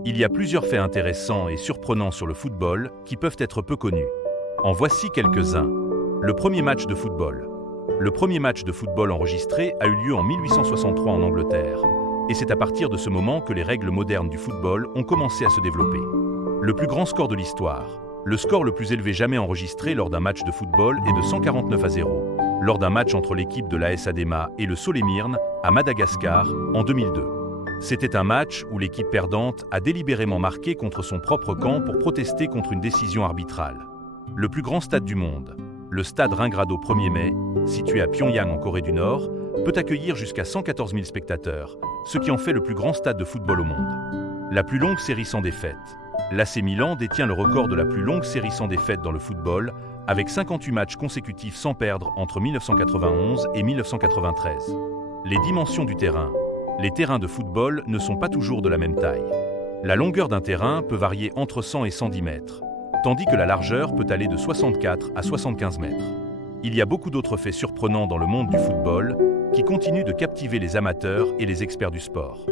Il y a plusieurs faits intéressants et surprenants sur le football qui peuvent être peu connus. En voici quelques-uns. Le premier match de football. Le premier match de football enregistré a eu lieu en 1863 en Angleterre. Et c'est à partir de ce moment que les règles modernes du football ont commencé à se développer. Le plus grand score de l'histoire. Le score le plus élevé jamais enregistré lors d'un match de football est de 149-0, lors d'un match entre l'équipe de l'AS Adema et le Solemirne, à Madagascar, en 2002. C'était un match où l'équipe perdante a délibérément marqué contre son propre camp pour protester contre une décision arbitrale. Le plus grand stade du monde, le stade Ringrado 1er mai, situé à Pyongyang en Corée du Nord, peut accueillir jusqu'à 114 000 spectateurs, ce qui en fait le plus grand stade de football au monde. La plus longue série sans défaite. L'AC Milan détient le record de la plus longue série sans défaite dans le football, avec 58 matchs consécutifs sans perdre entre 1991 et 1993. Les dimensions du terrain. Les terrains de football ne sont pas toujours de la même taille. La longueur d'un terrain peut varier entre 100 et 110 mètres, tandis que la largeur peut aller de 64 à 75 mètres. Il y a beaucoup d'autres faits surprenants dans le monde du football qui continuent de captiver les amateurs et les experts du sport.